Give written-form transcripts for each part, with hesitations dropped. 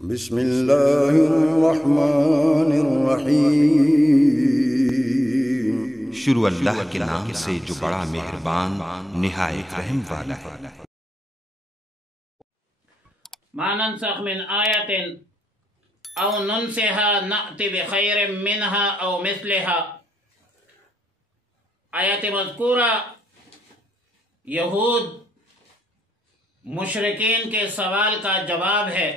بسم اللہ الرحمن الرحیم۔ شروع اللہ کے نام سے جو بڑا مہربان نہایت رحم والا ہے۔ ما ننسخ من آیت او ننسها نأتی بخیر منها او مثلها۔ آیت مذکورہ یہود مشرکین کے سوال کا جواب ہے،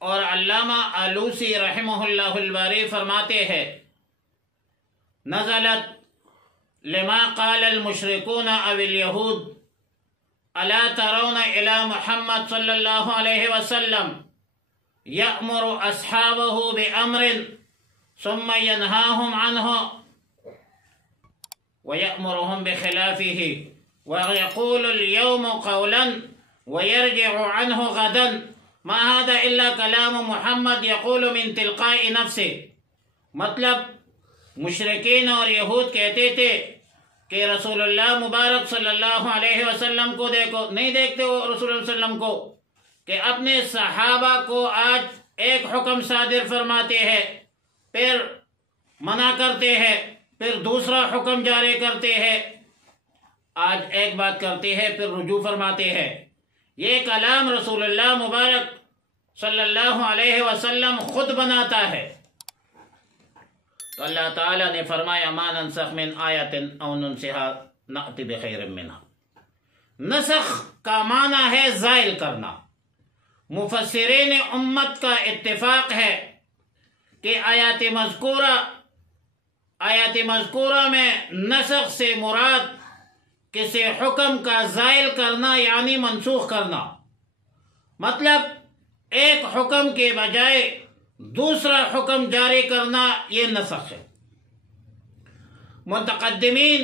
اور علامہ آلوسی رحمہ اللہ الباری فرماتے ہیں نزلت لما قال المشركون او اليهود الا ترون الى محمد صلی اللہ علیہ وسلم يأمر اصحابه بامر ثم ينهاهم عنه ويأمرهم بخلافه ويقول اليوم قولا ويرجع عنه غدا ما هذا الا کلام محمد يقول من تلقاء نفسه۔ مطلب مشرکین اور یہود کہتے تھے کہ رسول اللہ مبارک صلی اللہ علیہ وسلم کو دیکھو، نہیں دیکھتے وہ رسول اللہ علیہ وسلم کو کہ اپنے صحابہ کو آج ایک حکم صادر فرماتے ہیں، پھر منع کرتے ہیں، پھر دوسرا حکم جاری کرتے ہیں، آج ایک بات کرتے ہیں پھر رجوع فرماتے ہیں۔ یہ کلام رسول اللہ مبارک صلی اللہ علیہ وسلم خود بناتا ہے۔ تو اللہ تعالیٰ نے فرمایا ما ننسخ من آیت او ننسها نأتی بخیر منها۔ نسخ کا معنی ہے زائل کرنا۔ مفسرین امت کا اتفاق ہے کہ آیات مذکورہ میں نسخ سے مراد کسی حکم کا زائل کرنا یعنی منسوخ کرنا، مطلب ایک حکم کے بجائے دوسرا حکم جاری کرنا، یہ نسخ ہے۔ متقدمین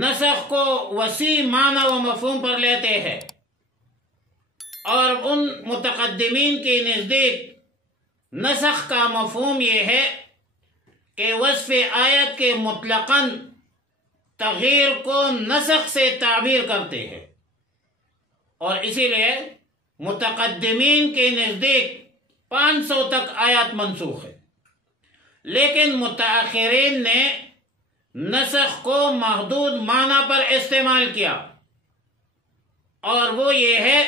نسخ کو وسیع معنی و مفہوم پر لیتے ہیں، اور ان متقدمین کے نزدیک نسخ کا مفہوم یہ ہے کہ وصف آیت کے مطلقاً تغییر کو نسخ سے تعبیر کرتے ہیں، اور اسی لیے متقدمین کے نزدیک 500 تک آیات منسوخ ہے، لیکن متاخرین نے نسخ کو محدود معنی پر استعمال کیا، اور وہ یہ ہے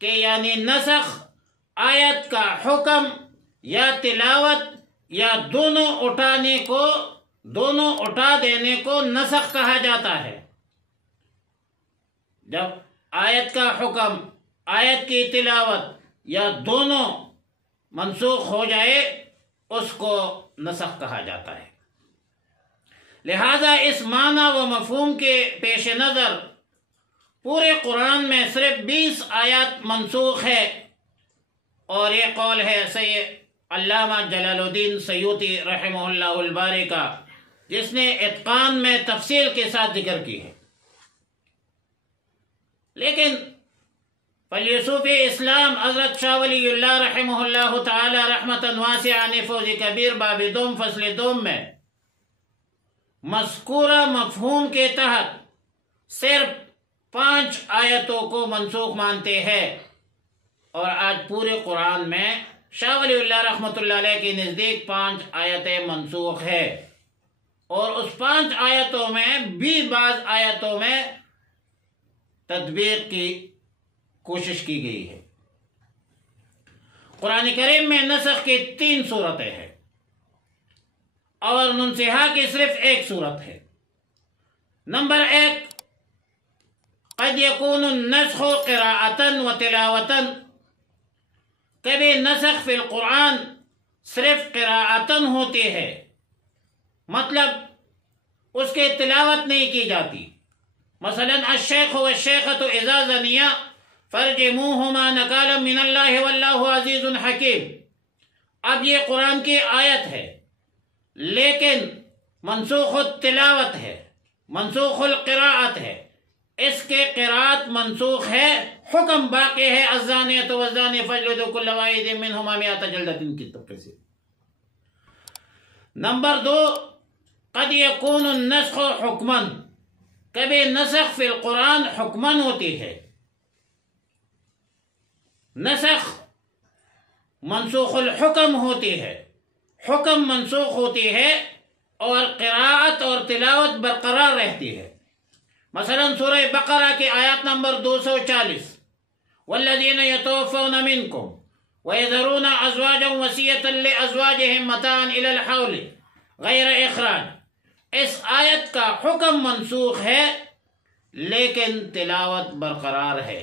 کہ یعنی نسخ آیت کا حکم یا تلاوت یا دونوں اٹھا دینے کو نسخ کہا جاتا ہے۔ جب آیت کا حکم، آیت کی تلاوت یا دونوں منسوخ ہو جائے اس کو نسخ کہا جاتا ہے۔ لہذا اس معنی و مفہوم کے پیش نظر پورے قرآن میں صرف 20 آیات منسوخ ہے، اور یہ قول ہے سید علامہ جلال الدین سیوطی رحمہ اللہ الباری کا، جس نے اتقان میں تفصیل کے ساتھ ذکر کی ہے۔ لیکن فیلسوف اسلام حضرت شاہ ولی اللہ رحمہ اللہ تعالی رحمتا واسعہ نے فوز کبیر باب دوم فصل دوم میں مذکورہ مفہوم کے تحت صرف 5 آیتوں کو منسوخ مانتے ہیں، اور آج پورے قرآن میں شاہ ولی اللہ رحمۃ اللہ علیہ کے نزدیک 5 آیتیں منسوخ ہے، اور اس 5 آیتوں میں بھی بعض آیتوں میں تطبیق کی کوشش کی گئی ہے۔ قرآن کریم میں نسخ کی 3 صورتیں ہیں، اور ننسخ کی صرف 1 صورت ہے۔ نمبر 1، قد یکون النسخ قراءۃ و تلاوۃ۔ کبھی نسخ فی القرآن صرف قراءۃ ہوتی ہے، مطلب اس کے تلاوت نہیں کی جاتی۔ مثلا الشیخ والشیخۃ اذا زنیا فرجموہما نکالا من اللہ واللہ عزیز حکیم۔ اب یہ قرآن کی آیت ہے، لیکن منسوخ التلاوت ہے، منسوخ القراءت ہے، اس کے قراءت منسوخ ہے، حکم باقی ہے الزانیۃ والزانی فاجلدوا کل واحد منہما 100 جلدۃ کی طرف سے۔ نمبر 2، قد یکون النسخ حکما۔ کبھی نسخ فی القرآن حکمن ہوتی ہے، نسخ منسوخ الحکم ہوتی ہے، حکم منسوخ ہوتی ہے اور قراءت اور تلاوت برقرار رہتی ہے۔ مثلا سورہ بقرہ کی آیات نمبر 240، والذین یتوفون منکم ویذرون ازواجا وصیۃ لازواجہم متاعا الی الحول غیر اخراج، اس آیت کا حکم منسوخ ہے لیکن تلاوت برقرار ہے۔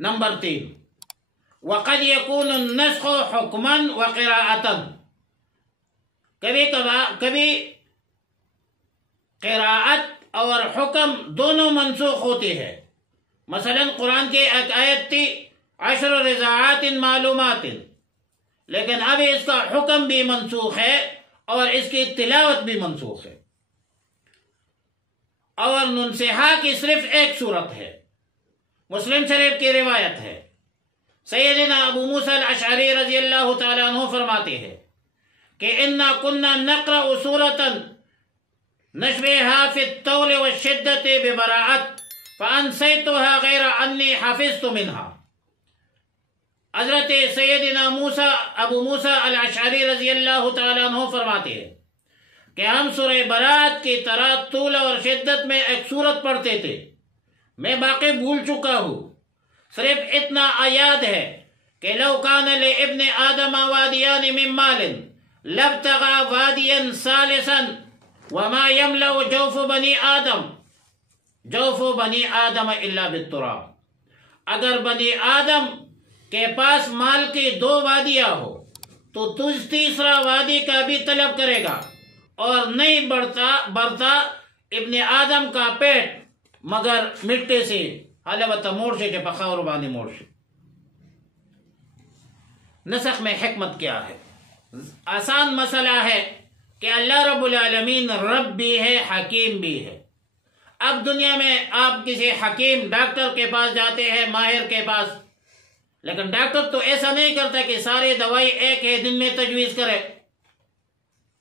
نمبر 3، وقد یکون النسخ حکما وقراءتا، کبھی قراءت اور حکم دونوں منسوخ ہوتی ہے۔ مثلا قرآن کی ایک آیت تھی 10 رضاعات معلومات، لیکن اب اس کا حکم بھی منسوخ ہے اور اس کی تلاوت بھی منسوخ ہے۔ اور ننسحا کی صرف ایک صورت ہے، مسلم شریف کی روایت ہے، سیدنا ابو موسیٰ الاشعری رضی اللہ تعالیٰ عنہ فرماتے ہیں کہ انا كنا نقرأ سورة نشبهها في الطول والشدة ببراءت فانسیتها غیر انی حفظت منها۔ حضرت سیدنا ابو موسیٰ الاشعری رضی اللہ تعالیٰ عنہ فرماتے ہیں کہ ہم سورہ برات کی طرح طول اور شدت میں ایک سورت پڑھتے تھے، میں باقی بھول چکا ہوں، صرف اتنا یاد ہے کہ لو کان لابن آدم وادیان من مال لابتغى وادیا ثالثا وما يملأ جوف بنی آدم الا بالتراب، اگر بنی آدم کے پاس مال کی 2 وادیاں ہو تو تجھ تیسرا وادی کا بھی طلب کرے گا اور نہیں بڑھتا ابن آدم کا پیٹ مگر مٹی سے، حلوت موڑ سے جپخا اور بانی موڑ سے۔ نسخ میں حکمت کیا ہے؟ آسان مسئلہ ہے کہ اللہ رب العالمین رب بھی ہے، حکیم بھی ہے۔ اب دنیا میں آپ کسی حکیم ڈاکٹر کے پاس جاتے ہیں، ماہر کے پاس، لیکن ڈاکٹر تو ایسا نہیں کرتا کہ ساری دوائی ایک ہی دن میں تجویز کرے۔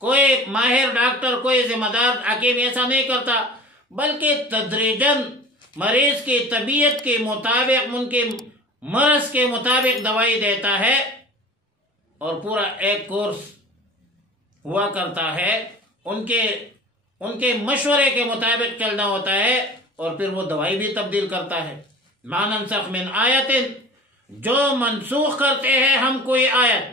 کوئی ماہر ڈاکٹر، کوئی ذمہ دار حکیم ایسا نہیں کرتا، بلکہ تدریجاً مریض کی طبیعت کے مطابق، ان کے مرض کے مطابق دوائی دیتا ہے، اور پورا ایک کورس ہوا کرتا ہے، ان کے مشورے کے مطابق چلنا ہوتا ہے، اور پھر وہ دوائی بھی تبدیل کرتا ہے۔ ما ننسخ من آیت، جو منسوخ کرتے ہیں ہم کوئی آیت،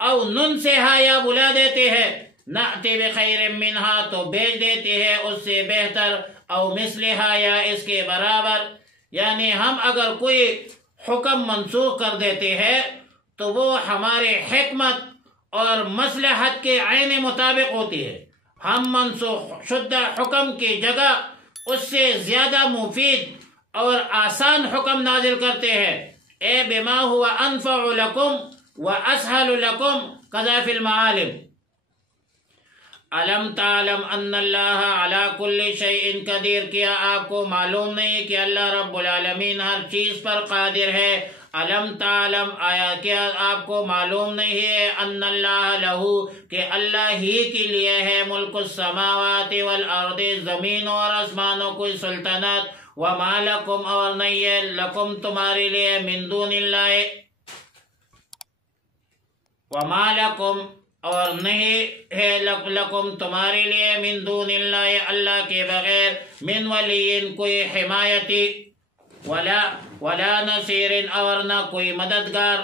او ننسہا یا بلا دیتے ہیں، نأتی بخیر منہا تو بھیج دیتے ہیں اس سے بہتر، او مثلہا یا اس کے برابر، یعنی ہم اگر کوئی حکم منسوخ کر دیتے ہیں تو وہ ہمارے حکمت اور مصلحت کے عین مطابق ہوتی ہے۔ ہم منسوخ شدہ حکم کی جگہ اس سے زیادہ مفید اور آسان حکم نازل کرتے ہیں، اے بما ہوا انفع لکم واسہل لکم کذا فی المعالم۔ علم تعلم ان اللہ علی کل شیء قدیر، کیا آپ کو معلوم نہیں کہ اللہ رب العالمین ہر چیز پر قادر ہے؟ علم تعلم، آیا کیا آپ کو معلوم نہیں ہے ان اللہ لہو، کہ اللہ ہی کے لیے ہے ملک السماوات والارض، زمین اور آسمانوں کی سلطنت، وما لکم، اور نہیں ہے لکم تمہارے لیے، من دون اللہ، وما لکم، اور نہیں ہے لکم تمہارے لیے، من دون اللہ، اللہ کے بغیر، من ولی کوئی حمایتی، ولا نصیر، اور نہ کوئی مددگار،